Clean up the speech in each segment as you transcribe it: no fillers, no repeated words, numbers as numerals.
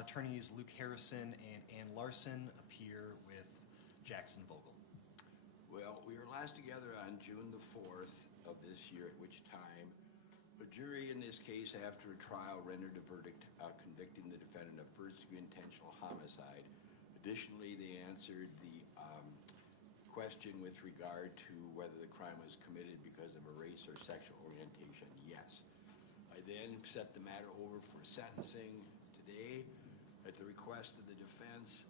Attorneys Luke Harrison and Ann Larson appear with Jackson Vogel. Well, we were last together on June the 4th of this year, at which time a jury in this case, after a trial, rendered a verdict convicting the defendant of first-degree intentional homicide. Additionally, they answered the question with regard to whether the crime was committed because of a race or sexual orientation. Yes. I then set the matter over for sentencing today at the request of the defense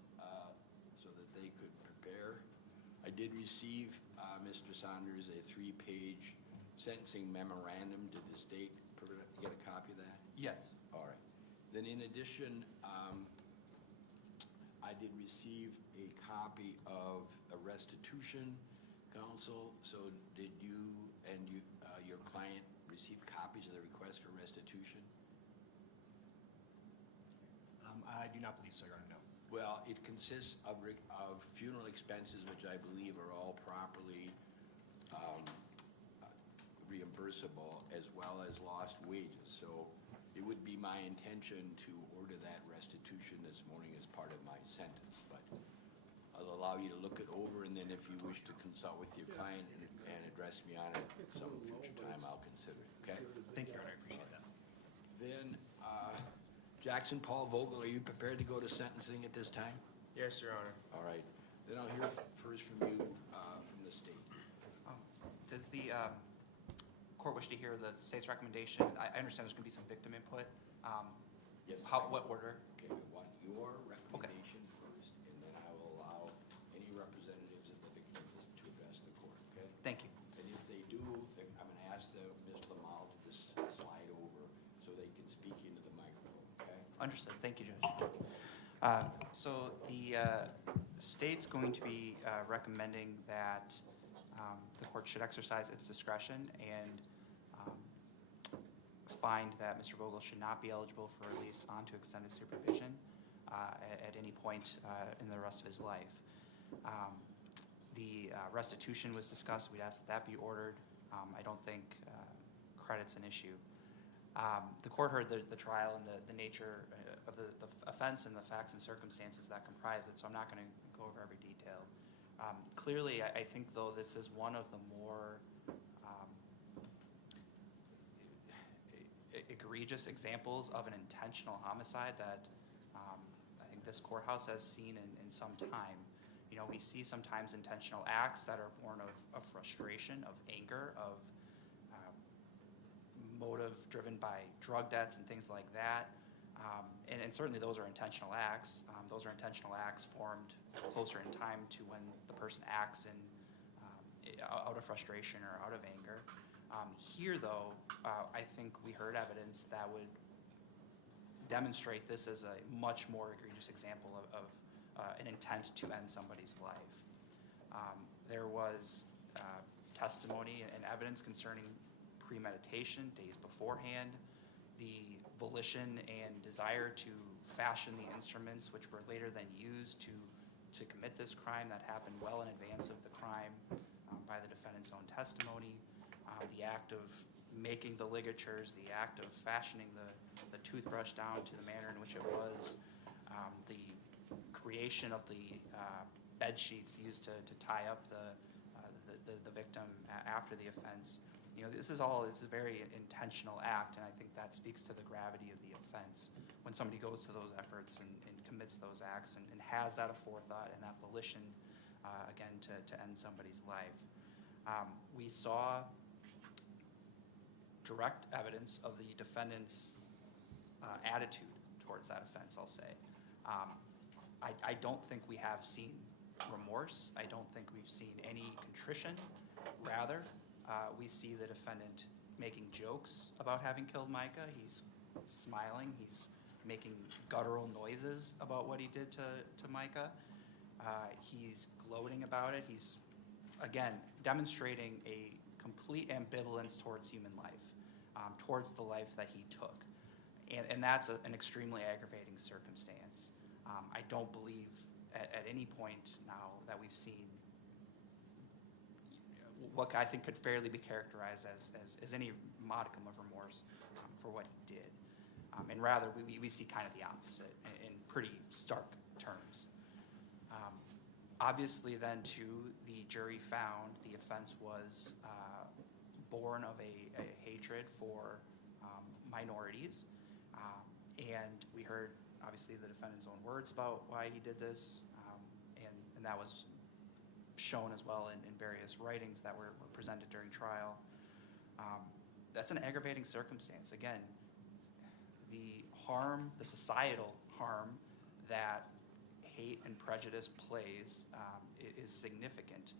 so that they could prepare. I did receive, Mr. Saunders, a 3-page sentencing memorandum. Did the state get a copy of that? Yes. All right. Then in addition, I did receive a copy of a restitution counsel. So did you and your client receive copies of the request for restitution? I do not believe so, Your Honor, no. Well, it consists of funeral expenses, which I believe are all properly reimbursable, as well as lost wages. So it would be my intention to order that restitution this morning as part of my sentence. But I'll allow you to look it over, and then if you wish to consult with your client and address me on it at some future time, I'll consider it, okay? Thank you, Your Honor, I appreciate that. Then, Jackson Paul Vogel, are you prepared to go to sentencing at this time? Yes, Your Honor. All right. Then I'll hear first from you, from the state. Does the court wish to hear the state's recommendation? I understand there's going to be some victim input. Yes. What order? Okay, we want your recommendation first, and then I will allow any representatives of the victims to address the court, okay? Thank you. And if they do, then I'm going to ask Ms. Lamal to just slide over so they can speak into the microphone, okay? Understood. Thank you, Judge. So the state's going to be recommending that the court should exercise its discretion and find that Mr. Vogel should not be eligible for release onto extended supervision at any point in the rest of his life. The restitution was discussed. We'd ask that that be ordered. I don't think credit's an issue. The court heard the trial and the nature of the offense and the facts and circumstances that comprise it, so I'm not going to go over every detail. Clearly, I think, though, this is one of the more egregious examples of an intentional homicide that I think this courthouse has seen in some time. You know, we see sometimes intentional acts that are born of frustration, of anger, of motive driven by drug debts and things like that. And certainly those are intentional acts. Those are intentional acts formed closer in time to when the person acts out of frustration or out of anger. Here, though, I think we heard evidence that would demonstrate this as a much more egregious example of an intent to end somebody's life. There was testimony and evidence concerning premeditation days beforehand, the volition and desire to fashion the instruments which were later then used to commit this crime that happened well in advance of the crime by the defendant's own testimony, the act of making the ligatures, the act of fashioning the toothbrush down to the manner in which it was, the creation of the bed sheets used to tie up the victim after the offense. You know, this is a very intentional act, and I think that speaks to the gravity of the offense when somebody goes to those efforts and commits those acts and has that aforethought and that volition, again, to end somebody's life. We saw direct evidence of the defendant's attitude towards that offense, I'll say. I don't think we have seen remorse. I don't think we've seen any contrition. Rather, we see the defendant making jokes about having killed Micah. He's smiling. He's making guttural noises about what he did to Micah. He's gloating about it. He's, again, demonstrating a complete ambivalence towards human life, towards the life that he took. And that's an extremely aggravating circumstance. I don't believe at any point now that we've seen what I think could fairly be characterized as any modicum of remorse for what he did. And rather, we see kind of the opposite. And pretty stark terms. Obviously then too, the jury found the offense was born of a hatred for minorities. And we heard obviously the defendant's own words about why he did this, and that was shown as well in various writings that were presented during trial. That's an aggravating circumstance. Again, the harm, the societal harm that hate and prejudice plays is significant,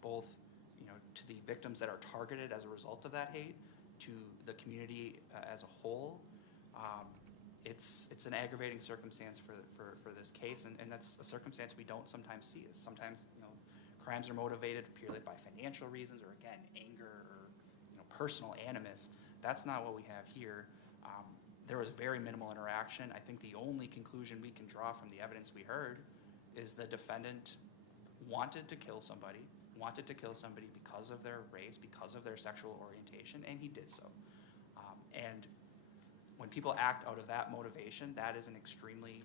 both to the victims that are targeted as a result of that hate, to the community as a whole. It's an aggravating circumstance for this case, and that's a circumstance we don't sometimes see. Sometimes crimes are motivated purely by financial reasons, or again anger or personal animus. That's not what we have here. There was very minimal interaction. I think the only conclusion we can draw from the evidence we heard is the defendant wanted to kill somebody because of their race, because of their sexual orientation, and he did so. And when people act out of that motivation, that is an extremely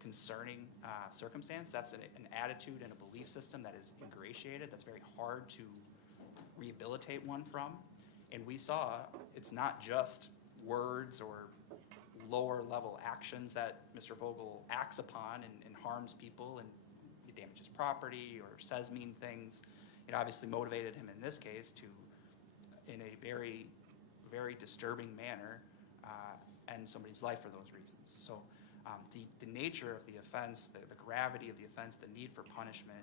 concerning circumstance. That's an attitude and a belief system that is ingratiated, that's very hard to rehabilitate one from. And we saw it's not just words or lower level actions that Mr. Vogel acts upon and harms people and damages property or says mean things. It obviously motivated him in this case to, in a very, very disturbing manner, end somebody's life for those reasons. So the nature of the offense, the gravity of the offense, the need for punishment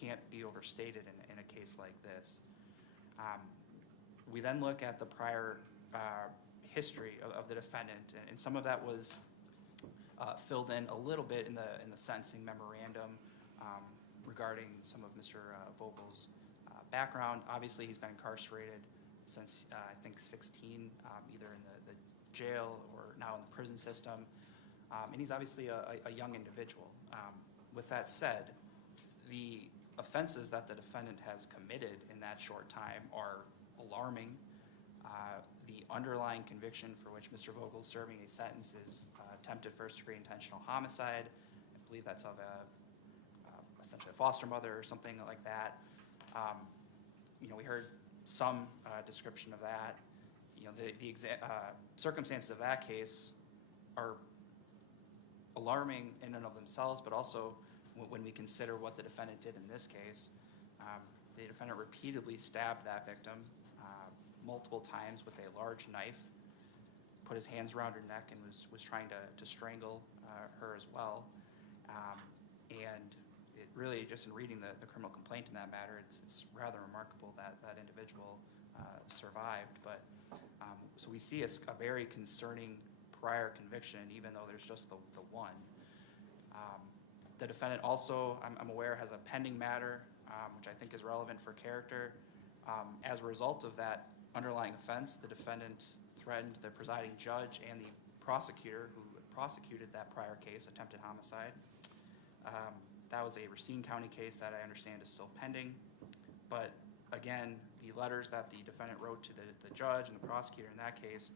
can't be overstated in a case like this. We then look at the prior history of the defendant, and some of that was filled in a little bit in the sentencing memorandum regarding some of Mr. Vogel's background. Obviously, he's been incarcerated since I think 16, either in the jail or now in the prison system, and he's obviously a young individual. With that said, the offenses that the defendant has committed in that short time are alarming. The underlying conviction for which Mr. Vogel is serving a sentence is attempted first-degree intentional homicide. I believe that's of essentially a foster mother or something like that. We heard some description of that. The circumstances of that case are alarming in and of themselves, but also when we consider what the defendant did in this case. The defendant repeatedly stabbed that victim multiple times with a large knife, put his hands around her neck, and was trying to strangle her as well. And it really, just in reading the criminal complaint in that matter, it's rather remarkable that that individual survived. But so we see a very concerning prior conviction, even though there's just the one. The defendant also, I'm aware, has a pending matter, which I think is relevant for character. As a result of that underlying offense, the defendant threatened the presiding judge and the prosecutor who prosecuted that prior case, attempted homicide. That was a Racine County case that I understand is still pending. But again, the letters that the defendant wrote to the judge and the prosecutor in that case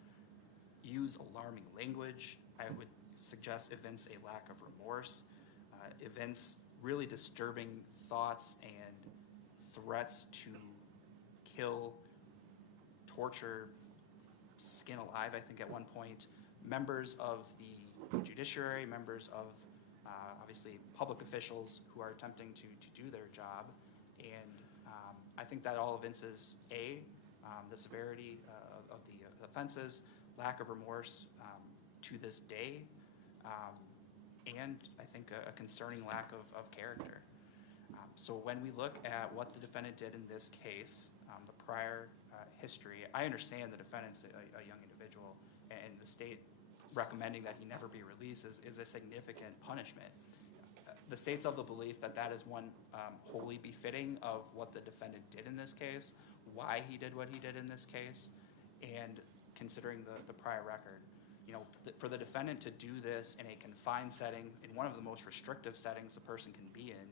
use alarming language. I would suggest evince a lack of remorse, evince really disturbing thoughts and threats to kill, torture, skin alive, I think at one point, members of the judiciary, members of obviously public officials who are attempting to do their job. And I think that all evinces the severity of the offenses, lack of remorse to this day, and I think a concerning lack of character. So when we look at what the defendant did in this case, the prior history, I understand the defendant's a young individual, and the state recommending that he never be released is a significant punishment. The state's of the belief that that is one wholly befitting of what the defendant did in this case, why he did what he did in this case, and considering the prior record. For the defendant to do this in a confined setting, in one of the most restrictive settings a person can be in,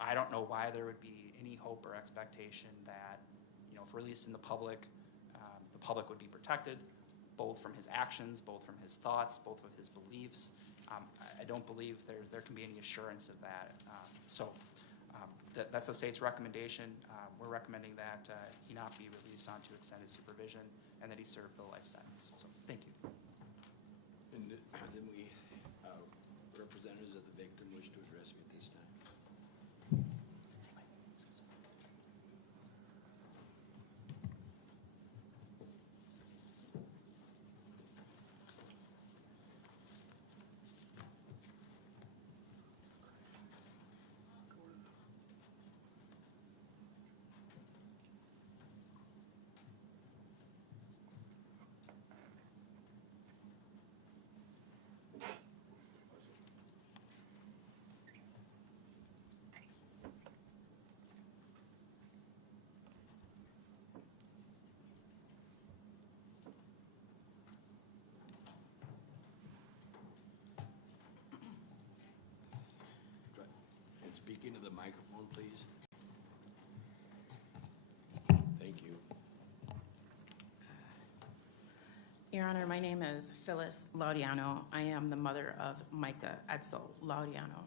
I don't know why there would be any hope or expectation that, if released in the public would be protected, both from his actions, both from his thoughts, both of his beliefs. I don't believe there can be any assurance of that. That's the state's recommendation. We're recommending that he not be released onto extended supervision and that he serve the life sentence. So, thank you. And then we, representatives of the victim wish to address me at this time. And speak into the microphone, please. Thank you. Your Honor, my name is Phyllis Laureano. I am the mother of Micah Laureano.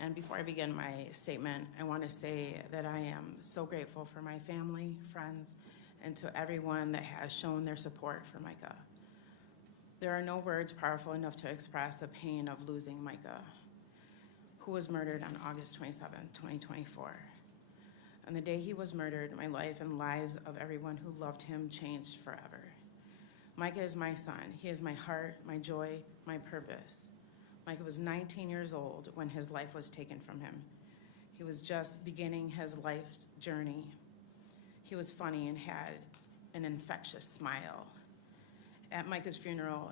And before I begin my statement, I want to say that I am so grateful for my family, friends, and to everyone that has shown their support for Micah. There are no words powerful enough to express the pain of losing Micah, who was murdered on August 27, 2024. On the day he was murdered, my life and lives of everyone who loved him changed forever. Micah is my son. He is my heart, my joy, my purpose. Micah was 19 years old when his life was taken from him. He was just beginning his life's journey. He was funny and had an infectious smile. At Micah's funeral,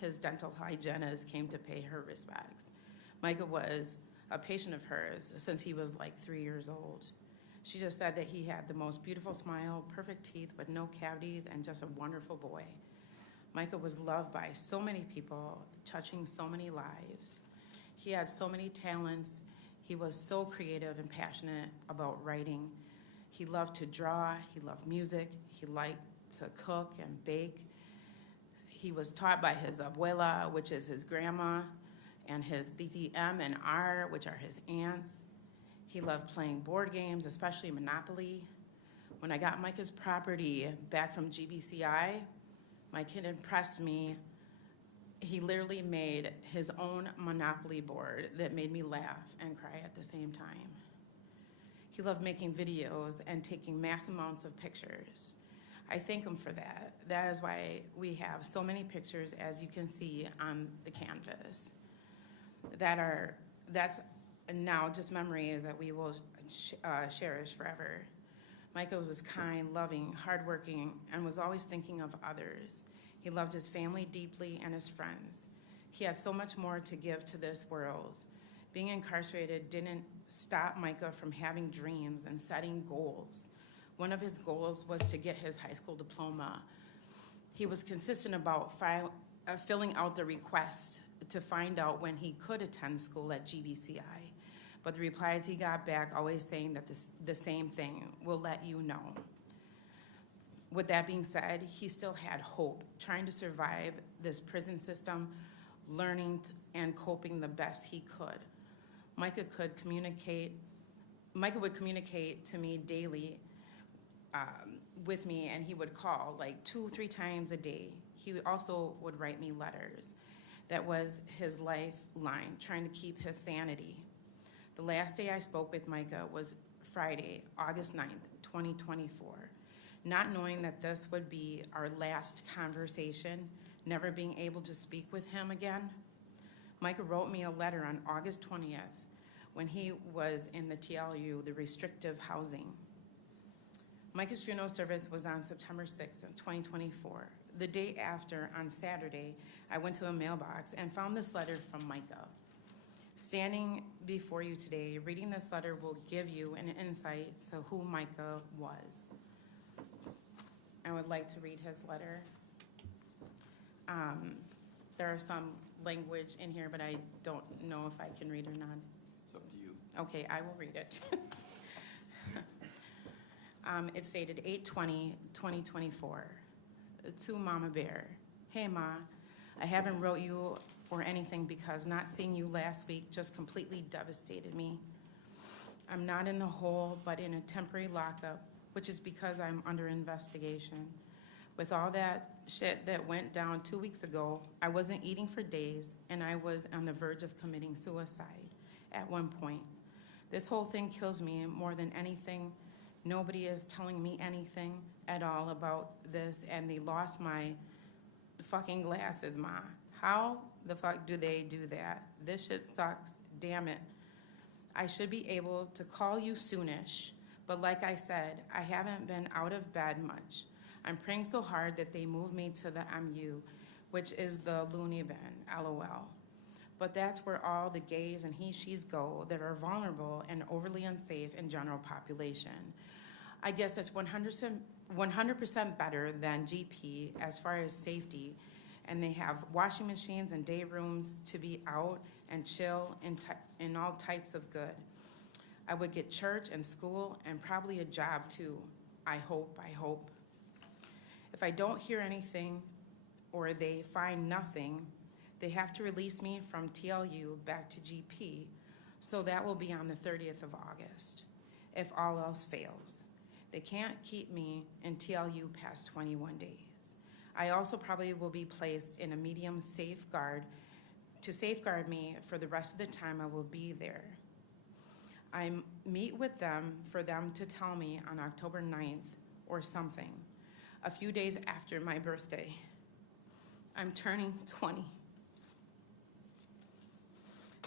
his dental hygienist came to pay her respects. Micah was a patient of hers since he was like 3 years old. She just said that he had the most beautiful smile, perfect teeth with no cavities, and just a wonderful boy. Micah was loved by so many people, touching so many lives. He had so many talents. He was so creative and passionate about writing. He loved to draw. He loved music. He liked to cook and bake. He was taught by his abuela, which is his grandma, and his Titi M and R, which are his aunts. He loved playing board games, especially Monopoly. When I got Micah's property back from GBCI, my kid impressed me. He literally made his own Monopoly board that made me laugh and cry at the same time. He loved making videos and taking mass amounts of pictures. I thank him for that. That is why we have so many pictures, as you can see on the canvas, that's now just memories that we will cherish forever. Micah was kind, loving, hardworking, and was always thinking of others. He loved his family deeply and his friends. He had so much more to give to this world. Being incarcerated didn't stop Micah from having dreams and setting goals. One of his goals was to get his high school diploma. He was consistent about filling out the request to find out when he could attend school at GBCI. But the replies he got back always saying that the same thing, we'll let you know. With that being said, he still had hope, trying to survive this prison system, learning and coping the best he could. Micah would communicate to me daily with me, and he would call like 2-3 times a day. He also would write me letters. That was his lifeline, trying to keep his sanity. The last day I spoke with Micah was Friday, August 9th, 2024. Not knowing that this would be our last conversation, never being able to speak with him again, Micah wrote me a letter on August 20th when he was in the TLU, the restrictive housing. Micah's funeral service was on September 6th of 2024. The day after, on Saturday, I went to the mailbox and found this letter from Micah. Standing before you today, reading this letter will give you an insight to who Micah was. I would like to read his letter. There are some language in here, but I don't know if I can read or not. It's up to you. Okay, I will read it. It's dated 8/20/2024. To Mama Bear, Hey, Ma, I haven't wrote you or anything because not seeing you last week just completely devastated me. I'm not in the hole, but in a temporary lockup, which is because I'm under investigation. With all that shit that went down 2 weeks ago, I wasn't eating for days, and I was on the verge of committing suicide at one point. This whole thing kills me more than anything. Nobody is telling me anything at all about this, and they lost my fucking glasses, Ma. How the fuck do they do that? This shit sucks. Damn it. I should be able to call you soonish, but like I said, I haven't been out of bed much. I'm praying so hard that they move me to the MU, which is the loony bin, LOL. But that's where all the gays and he/she's go that are vulnerable and overly unsafe in general population. I guess it's 100% better than GP as far as safety, and they have washing machines and day rooms to be out and chill in all types of good. I would get church and school and probably a job too. I hope. If I don't hear anything or they find nothing, they have to release me from TLU back to GP, so that will be on the 30th of August, if all else fails. They can't keep me in TLU past 21 days. I also probably will be placed in a medium safeguard to safeguard me for the rest of the time I will be there. I meet with them for them to tell me on October 9th or something, a few days after my birthday. I'm turning 20.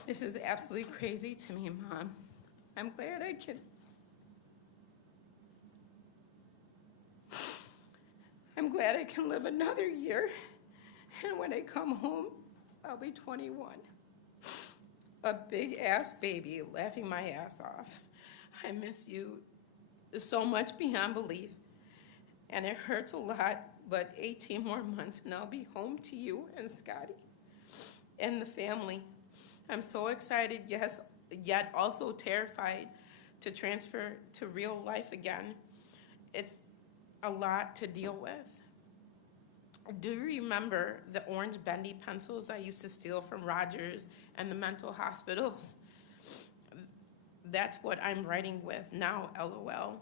This is absolutely crazy to me, Mom. I'm glad I can live another year, and when I come home, I'll be 21. A big-ass baby laughing my ass off. I miss you so much beyond belief, and it hurts a lot, but 18 more months and I'll be home to you and Scotty and the family. I'm so excited, yes, yet also terrified to transfer to real life again. It's a lot to deal with. Do you remember the orange bendy pencils I used to steal from Rogers and the mental hospitals? That's what I'm writing with now, LOL.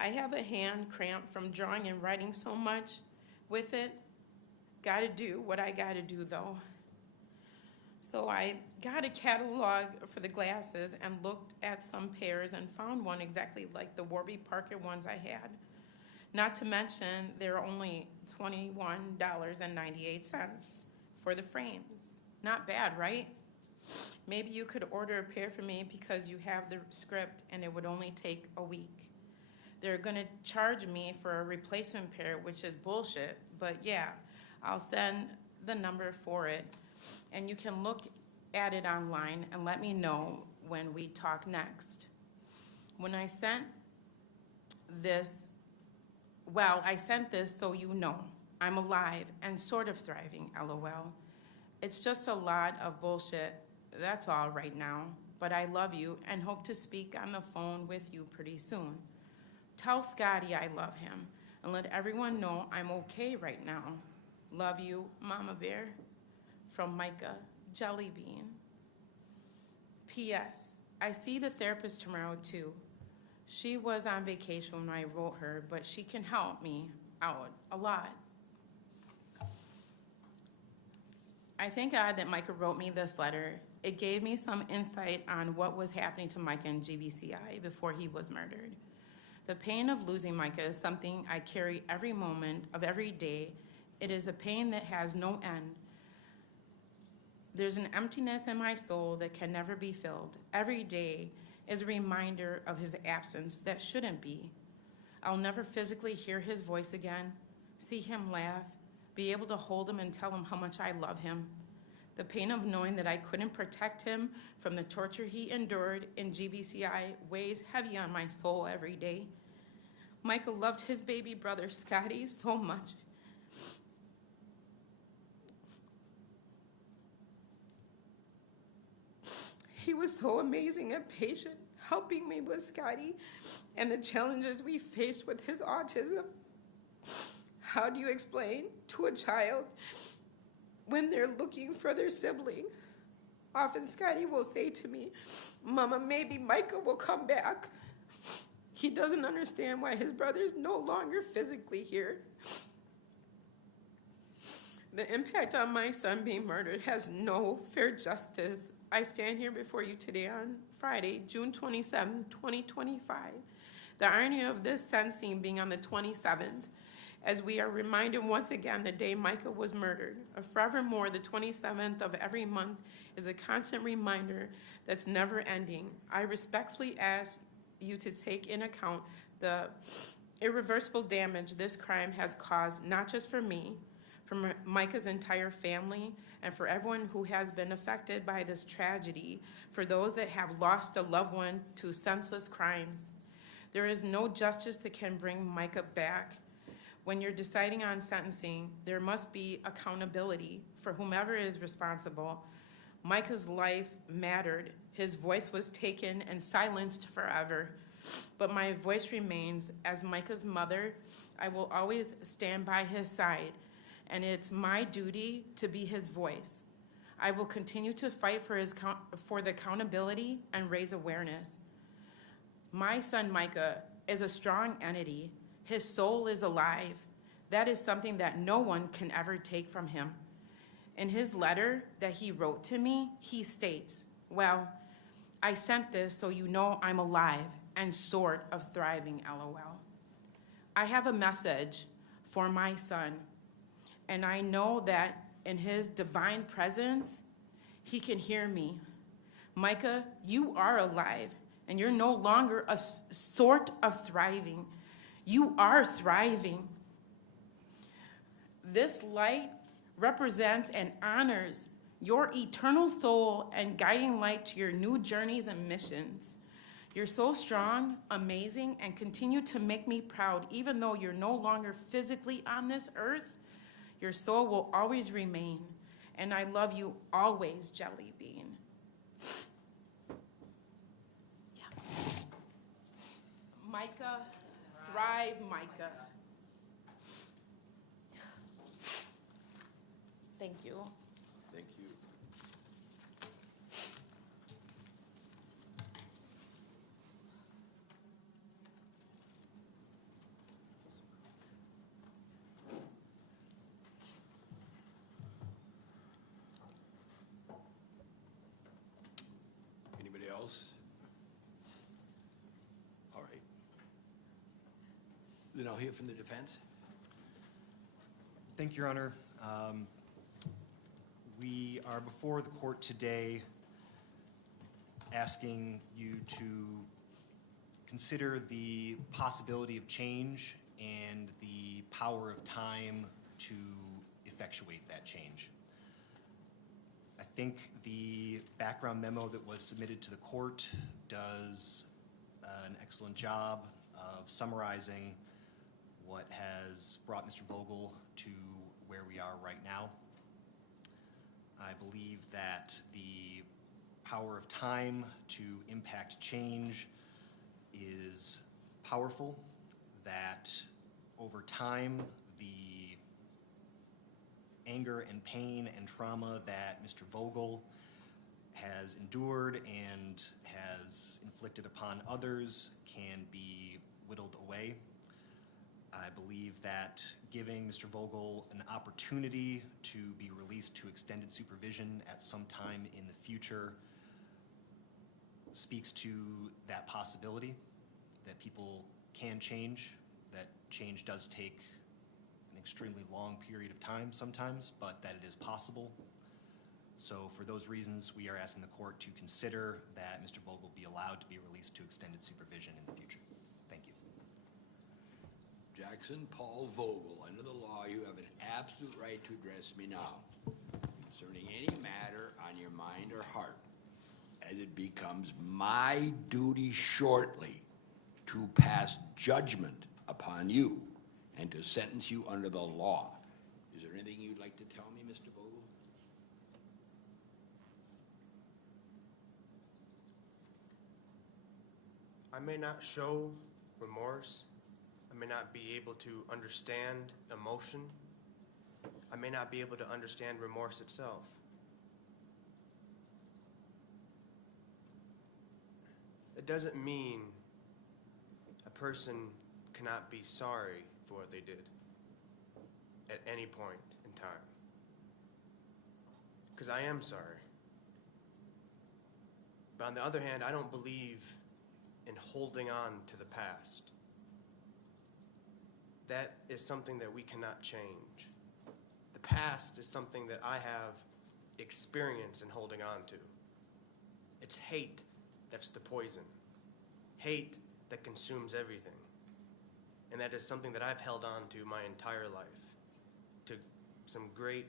I have a hand cramp from drawing and writing so much with it. Gotta do what I gotta do, though. So I got a catalog for the glasses and looked at some pairs and found one exactly like the Warby Parker ones I had. Not to mention, they're only $21.98 for the frames. Not bad, right? Maybe you could order a pair for me because you have the script and it would only take a week. They're gonna charge me for a replacement pair, which is bullshit, but yeah, I'll send the number for it and you can look at it online and let me know when we talk next. When I sent this, I sent this so you know I'm alive and sort of thriving, LOL. It's just a lot of bullshit, that's all right now, but I love you and hope to speak on the phone with you pretty soon. Tell Scotty I love him and let everyone know I'm okay right now. Love you, Mama Bear. From Micah Jellybean. P.S. I see the therapist tomorrow too. She was on vacation when I wrote her, but she can help me out a lot. I thank God that Micah wrote me this letter. It gave me some insight on what was happening to Micah in GBCI before he was murdered. The pain of losing Micah is something I carry every moment of every day. It is a pain that has no end. There's an emptiness in my soul that can never be filled. Every day is a reminder of his absence that shouldn't be. I'll never physically hear his voice again, see him laugh, be able to hold him and tell him how much I love him. The pain of knowing that I couldn't protect him from the torture he endured in GBCI weighs heavy on my soul every day. Michael loved his baby brother, Scotty, so much. He was so amazing and patient, helping me with Scotty and the challenges we faced with his autism. How do you explain to a child when they're looking for their sibling? Often Scotty will say to me, "Mama, maybe Micah will come back." He doesn't understand why his brother is no longer physically here. The impact on my son being murdered has no fair justice. I stand here before you today on Friday, June 27, 2025. The irony of this sentencing being on the 27th, as we are reminded once again the day Micah was murdered. Forevermore, the 27th of every month is a constant reminder that's never ending. I respectfully ask you to take in account the irreversible damage this crime has caused, not just for me, for Micah's entire family, and for everyone who has been affected by this tragedy, for those that have lost a loved one to senseless crimes. There is no justice that can bring Micah back. When you're deciding on sentencing, there must be accountability for whomever is responsible. Micah's life mattered. His voice was taken and silenced forever. But my voice remains. As Micah's mother, I will always stand by his side, and it's my duty to be his voice. I will continue to fight for the accountability and raise awareness. My son Micah is a strong entity. His soul is alive. That is something that no one can ever take from him. In his letter that he wrote to me, he states, "Well, I sent this so you know I'm alive and sort of thriving, LOL. I have a message for my son, and I know that in his divine presence, he can hear me. Micah, you are alive, and you're no longer a sort of thriving. You are thriving. This light represents and honors your eternal soul and guiding light to your new journeys and missions. You're so strong, amazing, and continue to make me proud. Even though you're no longer physically on this earth, your soul will always remain. And I love you always, Jelly Bean." Yeah. Micah, thrive, Micah. Thank you. Thank you. Anybody else? All right. Then I'll hear from the defense. Thank you, Your Honor. We are before the court today asking you to consider the possibility of change and the power of time to effectuate that change. I think the background memo that was submitted to the court does an excellent job of summarizing what has brought Mr. Vogel to where we are right now. I believe that the power of time to impact change is powerful, that over time, the anger and pain and trauma that Mr. Vogel has endured and has inflicted upon others can be whittled away. I believe that giving Mr. Vogel an opportunity to be released to extended supervision at some time in the future speaks to that possibility, that people can change, that change does take an extremely long period of time sometimes, but that it is possible. So for those reasons, we are asking the court to consider that Mr. Vogel be allowed to be released to extended supervision in the future. Thank you. Jackson Paul Vogel, under the law, you have an absolute right to address me now concerning any matter on your mind or heart, as it becomes my duty shortly to pass judgment upon you and to sentence you under the law. Is there anything you'd like to tell me, Mr. Vogel? I may not show remorse I may not be able to understand emotion. I may not be able to understand remorse itself. It doesn't mean a person cannot be sorry for what they did at any point in time. Because I am sorry. But on the other hand, I don't believe in holding on to the past. That is something that we cannot change. The past is something that I have experience in holding on to. It's hate that's the poison. Hate that consumes everything. And that is something that I've held on to my entire life. To some great,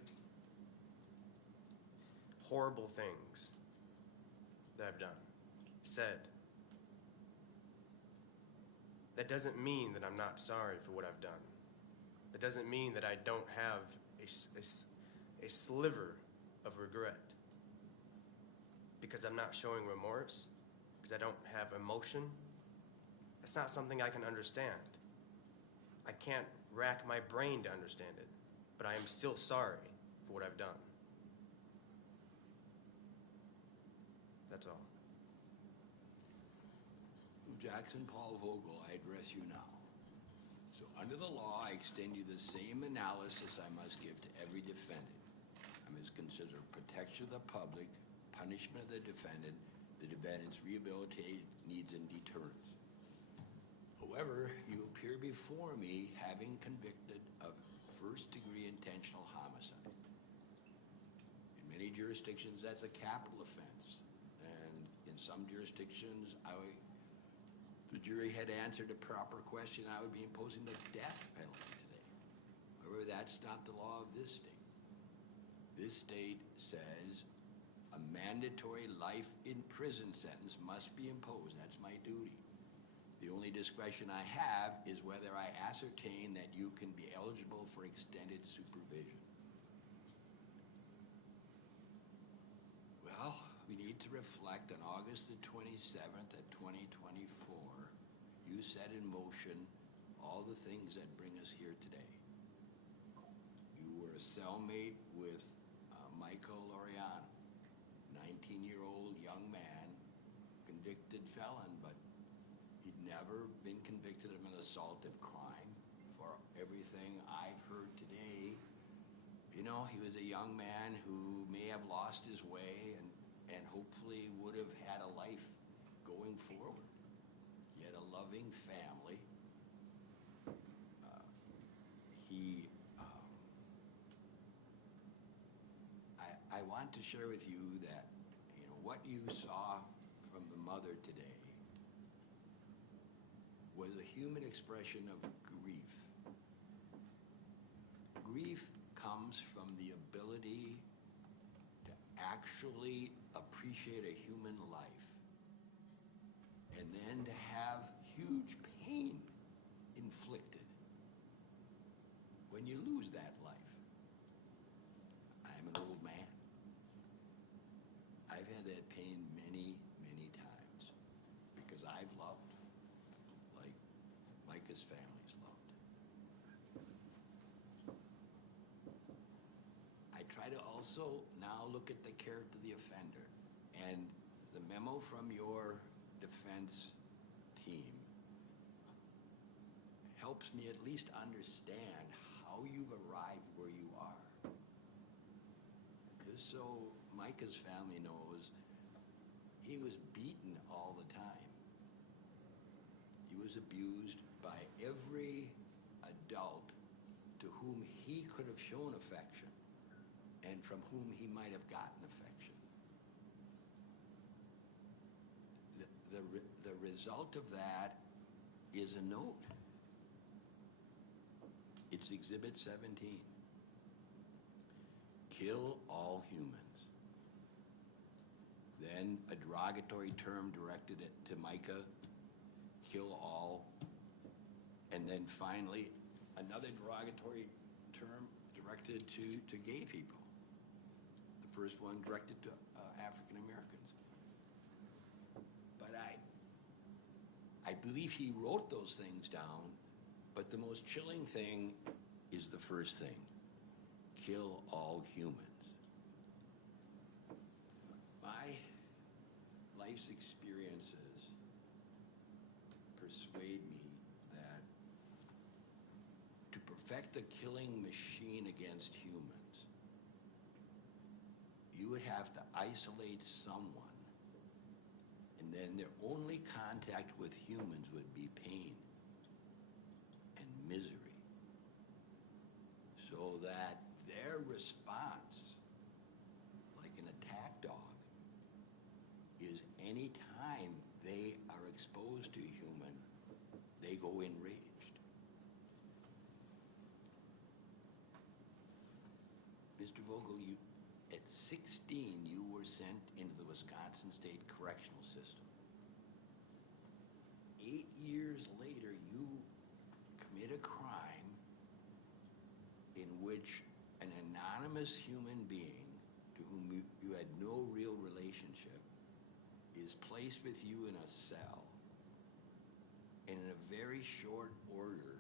horrible things that I've done, said. That doesn't mean that I'm not sorry for what I've done. That doesn't mean that I don't have a sliver of regret. Because I'm not showing remorse, because I don't have emotion. That's not something I can understand. I can't rack my brain to understand it, but I am still sorry for what I've done. That's all. Jackson Paul Vogel, I address you now. So under the law, I extend you the same analysis I must give to every defendant. I must consider protection of the public, punishment of the defendant's rehabilitative needs and deterrence. However, you appear before me having convicted of first-degree intentional homicide. In many jurisdictions, that's a capital offense. And in some jurisdictions, the jury had answered a proper question, I would be imposing the death penalty today. However, that's not the law of this state. This state says a mandatory life in prison sentence must be imposed. That's my duty. The only discretion I have is whether I ascertain that you can be eligible for extended supervision. Well, we need to reflect on August the 27th at 2024. You set in motion all the things that bring us here today. You were a cellmate with Micah Laureano, 19-year-old young man, convicted felon, but he'd never been convicted of an assaultive crime. For everything I've heard today, you know, he was a young man who may have lost his way and hopefully would have had a life going forward. He had a loving family. I want to share with you that, you know, what you saw from the mother today was a human expression of grief. Grief comes from the ability to actually appreciate a human life and then to have huge pain inflicted when you lose that life. I'm an old man. I've had that pain many, many times because I've loved like Micah's family's loved. I try to also now look at the character of the offender, and the memo from your defense team helps me at least understand how you've arrived where you are. Just so Micah's family knows, he was beaten all the time. He was abused by every adult to whom he could have shown affection and from whom he might have gotten affection. The result of that is a note. It's Exhibit 17. Kill all humans. Then a derogatory term directed to Micah, kill all. And then finally, another derogatory term directed to gay people. The first one directed to African Americans. But I believe he wrote those things down But the most chilling thing is the first thing: kill all humans. My life's experiences persuade me that to perfect the killing machine against humans, you would have to isolate someone, and then their only contact with humans would be pain and misery, so that their response, like an attack dog, is any time they are exposed to a human, they go enraged. Mr. Vogel, at 16, you were sent into the Wisconsin State Correctional System. 8 years later, you commit a crime in which an anonymous human being to whom you had no real relationship is placed with you in a cell, and in a very short order,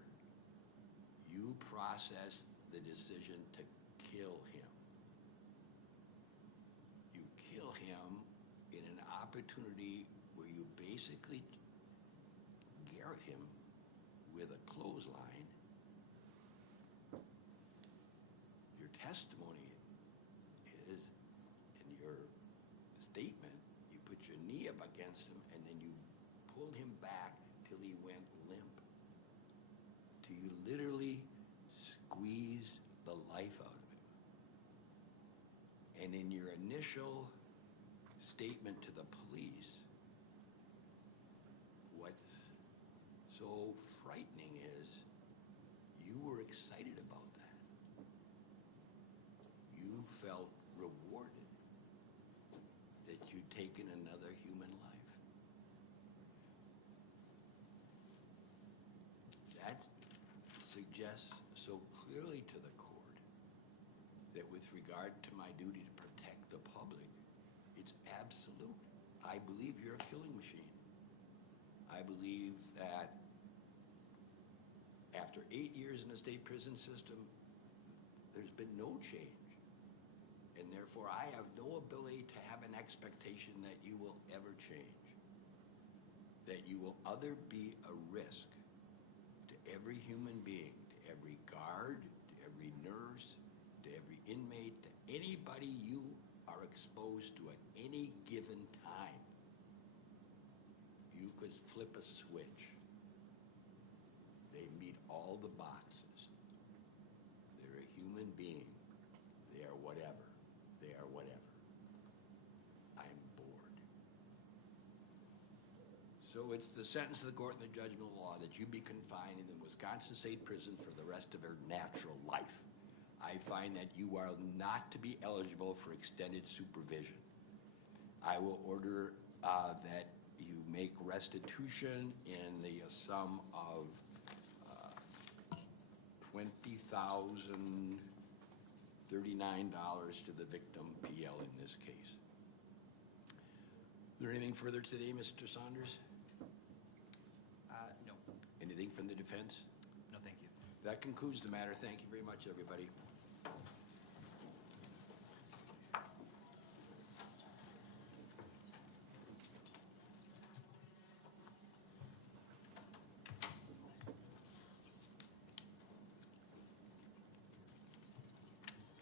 you process the decision to kill him. You kill him in an opportunity where you basically garrote him with a clothesline. Your testimony is, in your statement, you put your knee up against him and then you pulled him back till he went limp, till you literally squeezed the life out of him. And in your initial statement to the police, what's so frightening is you were excited about that. You felt rewarded that you'd taken another human life. That suggests so clearly to the court that with regard to my duty to protect the public, it's absolute. I believe you're a killing machine. I believe that after 8 years in the state prison system, there's been no change. And therefore, I have no ability to have an expectation that you will ever change. That you will either be a risk to every human being, to every guard, to every nurse, to every inmate, to anybody you are exposed to at any given time. You could flip a switch. They meet all the boxes. They're a human being. They are whatever. They are whatever. I'm bored. So it's the sentence of the court and the judgment of law that you be confined in the Wisconsin State Prison for the rest of your natural life. I find that you are not to be eligible for extended supervision. I will order that you make restitution in the sum of $20,039 to the victim, PL, in this case. Is there anything further today, Mr. Saunders? No. Anything from the defense? No, thank you. That concludes the matter. Thank you very much, everybody.